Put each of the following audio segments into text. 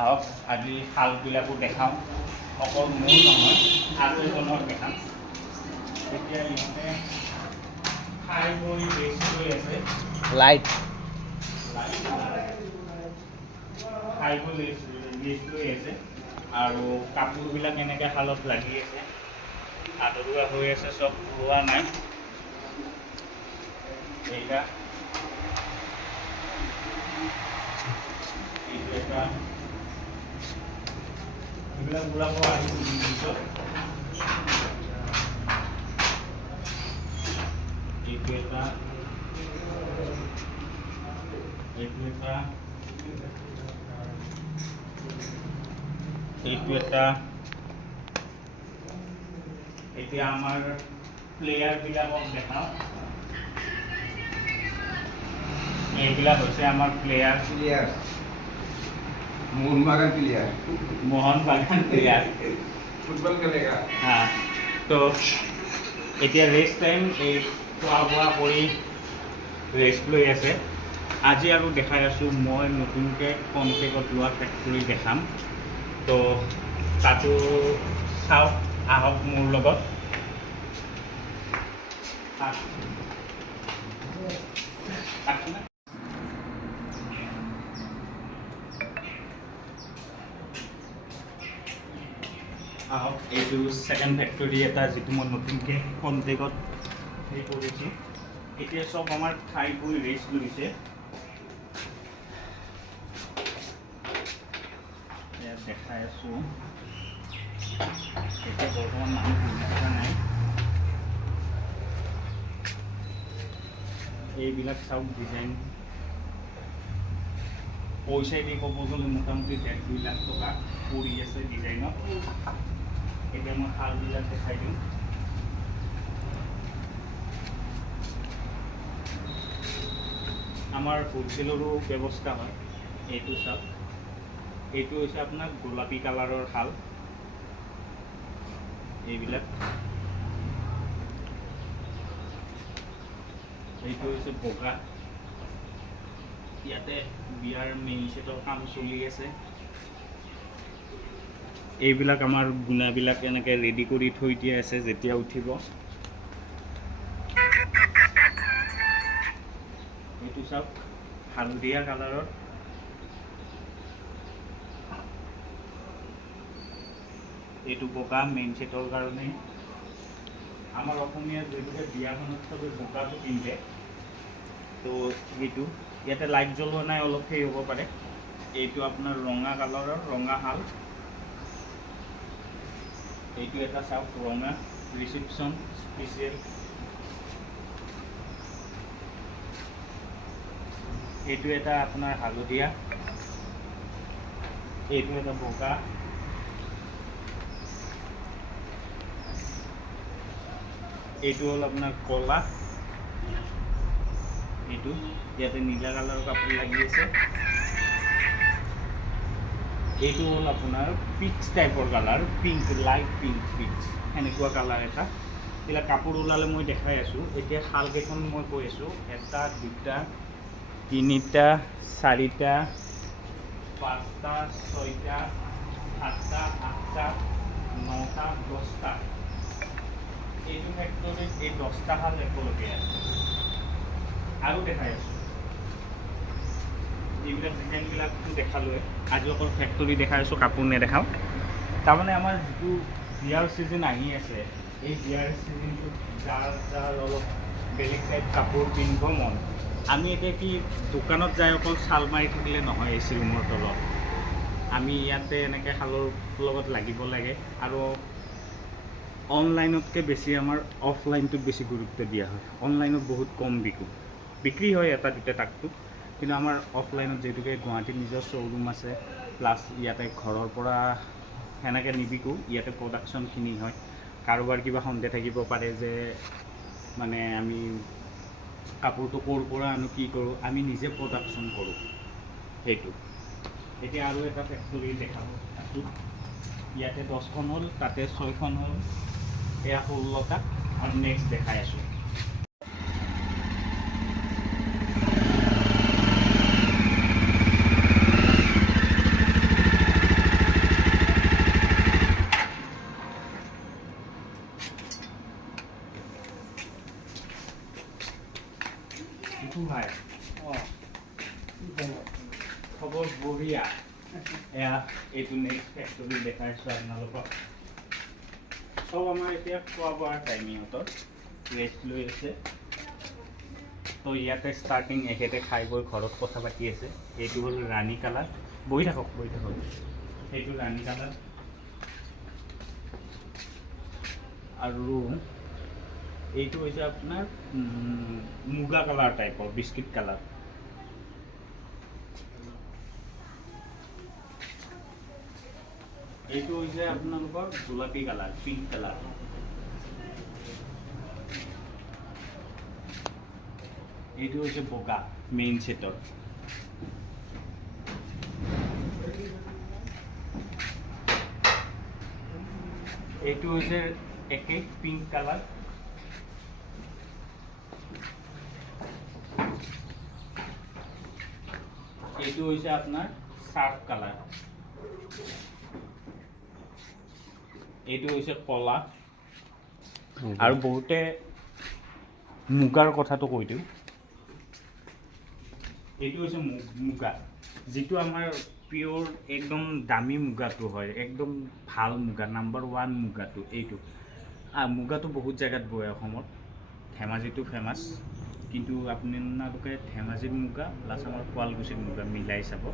আহক আজি শালবিলাকো দেখাওঁ, অকল মোৰ নহয় আজনক দেখাম। এতিয়া ইহঁতে খাই বৈ ৰেষ্ট লৈ আছে। লাইট খাই বৈ ৰেষ্ট লৈ আছে আৰু কাপোৰবিলাক এনেকৈ শালত লাগি আছে, আধৰুৱা হৈ আছে, চব ওলোৱা নাই। এইটা এইটো এটা এইবিলাক ওলাব আহিম পিছত। এইটো এটা এইটো এটা এইটো এটা এতিয়া আমাৰ প্লেয়াৰবিলাকক দেখাওঁ। এইবিলাক হৈছে আমাৰ প্লেয়াৰ मोहन बागान प्लेयर মোহন বাগান প্লেয়াৰ। फुटबॉल खेलेगा। তো এতিয়া ৰেষ্ট টাইম, এই খোৱা বোৱা কৰি ৰেষ্ট লৈ আছে। আজি আৰু দেখাই আছোঁ মই নতুনকৈ কণ্টেক্টত লোৱা ফেক্টৰী দেখাম। তো তাতো চাওক, আহক মোৰ লগত। আহক, এইটো ছেকেণ্ড ফেক্টৰী এটা যিটো মই নতুনকৈ কণ্টেক্টত হেৰি কৰিছোঁ। এতিয়া চব আমাৰ খাই বৈ ৰেষ্ট লৈছে। ইয়াত দেখাই আছোঁ, এতিয়া বৰ্তমান মানুহ বহি থকা নাই। এইবিলাক চাওক ডিজাইন, পইচাই দি ক'ব গ'লে মোটামুটি 1.5-2 লাখ টকা পৰি আছে ডিজাইনত। এতিয়া মই শালবিলাক দেখাই দিওঁ। আমাৰ হোলচেলৰো ব্যৱস্থা হয়। এইটো চাওক, এইটো হৈছে আপোনাৰ গোলাপী কালাৰৰ শাল। এইবিলাক এইটো হৈছে বগা। ইয়াতে বিয়াৰ মেইন ছেটৰ কাম চলি আছে। এইবিলাক আমাৰ গুণাবিলাক এনেকৈ ৰেডি কৰি থৈ দিয়া আছে, যেতিয়া উঠিব। এইটো চাওক, হালধীয়া কালাৰৰ। এইটো বগা মেইন ছেটৰ কাৰণে। আমাৰ অসমীয়া যিহেতুকে বিয়াখনত চবে বগাটো পিন্ধে, তো সেইটো ইয়াতে লাইট জ্বলোৱা নাই, অলপ সেই হ'ব পাৰে। এইটো আপোনাৰ ৰঙা কালাৰৰ, ৰঙা শাল। এইটো এটা চাওক, ৰঙা ৰিচিপশ্যন স্পেচিয়েল। এইটো এটা আপোনাৰ হালধীয়া। এইটো এটা বগা। এইটো হ'ল আপোনাৰ ক'লা। এইটো ইয়াতে নীলা কালাৰৰ কাপোৰ লাগি আছে। এইটো হ'ল আপোনাৰ পিচ টাইপৰ colour, pink, light pink peach, সেনেকুৱা কালাৰ এটা। এইবিলাক কাপোৰ ওলালে মই দেখাই আছোঁ। এতিয়া শালকেইখন মই কৈ আছোঁ, 1, 2, 3, 4, 5, 6, 7, 8, 9, 10টা। এইটো ফেক্টৰীত এই 10টা শাল একেলগে আছে। আৰু দেখাই আছোঁ, এইবিলাক ডিজাইনবিলাকতো দেখালোৱে। আজি অকল ফেক্টৰী দেখাই আছোঁ, কাপোৰ নেদেখাওঁ। তাৰমানে আমাৰ যিটো বিয়াৰ ছিজন আহি আছে, এই বিয়াৰ ছিজনটোত যাৰ অলপ বেলেগ টাইপ কাপোৰ পিন্ধিব মন, আমি এতিয়া কি দোকানত যাই অকল ছাল মাৰি থাকিলে নহয়। এ চি ৰুমৰ তলত আমি ইয়াতে এনেকৈ শালৰ লগত লাগিব লাগে। আৰু অনলাইনতকৈ বেছি আমাৰ অফলাইনটোত বেছি গুৰুত্ব দিয়া হয়। অনলাইনত বহুত কম বিক্ৰী হয়, এটা দুটা টাকটো। কিন্তু আমাৰ অফলাইনত যিহেতুকে গুৱাহাটীত নিজৰ শ্ব'ৰুম আছে, প্লাছ ইয়াতে ঘৰৰ পৰা সেনেকৈ নিবিকোঁ, ইয়াতে প্ৰডাকশ্যনখিনি হয়। কাৰোবাৰ কিবা সন্দেহ থাকিব পাৰে যে মানে আমি কাপোৰটো ক'ৰ পৰা আনো, কি কৰোঁ, আমি নিজে প্ৰডাকশ্যন কৰোঁ সেইটো। এতিয়া আৰু এটা ফেক্টৰী দেখাব আছোঁ। ইয়াতে 10খন হ'ল, তাতে 6খন হ'ল, এয়া 16টা। আৰু নেক্সট দেখাই আছোঁ। খবৰ বঢ়িয়া। এয়া এইটো নেক্সট ফেক্টৰী দেখাইছোঁ আপোনালোকক। চব আমাৰ এতিয়া খোৱা বোৱাৰ টাইম, ইহঁতৰ ৰেষ্ট লৈ আছে। তো ইয়াতে ষ্টাৰ্টিং এখেতে খাই বৈ ঘৰত কথা পাতি আছে। এইটো হ'ল ৰাণী কালাৰ। বহি থাকক। এইটো ৰাণী কালাৰ আৰু এইটো হৈছে আপোনাৰ মুগা কালাৰ টাইপৰ, বিস্কিট কালাৰ। এইটো হৈছে আপোনালোকৰ গোলাপী কালাৰ, পিংক কালাৰ। এইটো হৈছে বগা মেইন ছেটৰ। এইটো হৈছে একেই পিংক কালাৰ। এইটো হৈছে আপোনাৰ চাৰ্ট কালাৰ। এইটো হৈছে কলা। আৰু বহুতে মুগাৰ কথাটো কৈ দিওঁ। এইটো হৈছে মুগা, যিটো আমাৰ পিয়'ৰ একদম দামী মুগাটো হয়, একদম ভাল মুগা, নাম্বাৰ 1 মুগাটো এইটো। মুগাটো বহুত জেগাত বয় অসমত, ধেমাজিটো ফেমাছ, কিন্তু আপোনালোকে ধেমাজিৰ মুগা প্লাছ আমাৰ শুৱালকুছিৰ মুগা মিলাই চাব,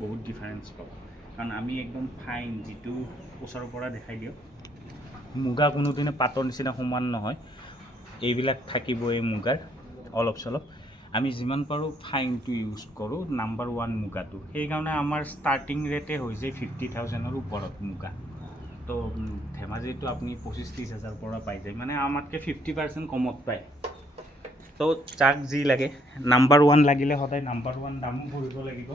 বহুত ডিফাৰেঞ্চ পাব। কাৰণ আমি একদম ফাইন, যিটো ওচৰৰ পৰা দেখাই দিওঁ, মুগা কোনোদিনে পাতৰ নিচিনা সমান নহয়। এইবিলাক থাকিবই মুগাৰ অলপ চলপ। আমি যিমান পাৰোঁ ফাইনটো ইউজ কৰোঁ, নাম্বাৰ 1 মুগাটো। সেইকাৰণে আমাৰ ষ্টাৰ্টিং ৰেটে হৈছে 50,000-ৰ ওপৰত মুগা। তো ধেমাজিটো আপুনি 25-30 হাজাৰ পৰা পাই যায়, মানে আমাতকৈ 50% কমত পায়। তো যাক যি লাগে, নাম্বাৰ 1 লাগিলে সদায় নাম্বাৰ 1 দামো ভৰিব লাগিব।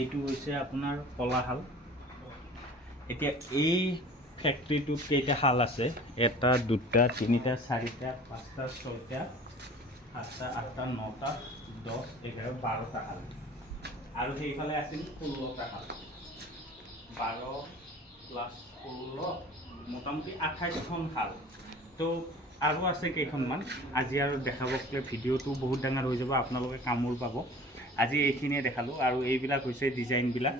এইটো হৈছে আপোনাৰ কলাশাল। এতিয়া এই ফেক্টৰীটোত কেইটা শাল আছে? 1, 2, 3, 4, 5, 6, 7, 8, 9, 10, 11, 12টা শাল। আৰু সেইফালে আছিল 16টা শাল। 12 + 16, মোটামুটি 28খন শাল। তো আৰু আছে কেইখনমান, আজি আৰু দেখাবলে ভিডিঅ'টো বহুত ডাঙৰ হৈ যাব, আপোনালোকে কামোৰ পাব। আজি এইখিনিয়ে দেখালোঁ। আৰু এইবিলাক হৈছে ডিজাইনবিলাক।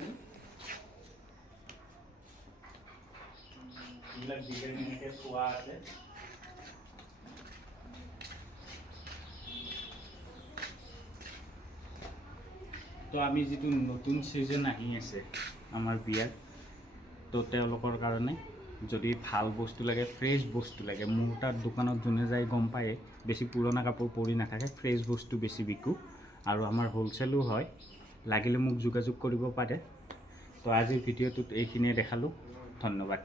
এইবিলাক ডিজাইন এনেকৈ থোৱা আছে। তো আমি যিটো নতুন ছিজন আহি আছে আমাৰ বিয়াৰ, তো তেওঁলোকৰ কাৰণে যদি ভাল বস্তু লাগে, ফ্ৰেছ বস্তু লাগে, মোৰ তাত দোকানত যোনে যায় গম পায়ে, বেছি পুৰণা কাপোৰ পৰি নাথাকে, ফ্ৰেছ বস্তু বেছি বিকোঁ। আৰু আমাৰ হ'লচেলো হয়, লাগিলে মোক যোগাযোগ কৰিব পাৰে। তো আজিৰ ভিডিঅ'টোত এইখিনিয়ে দেখালোঁ। ধন্যবাদ।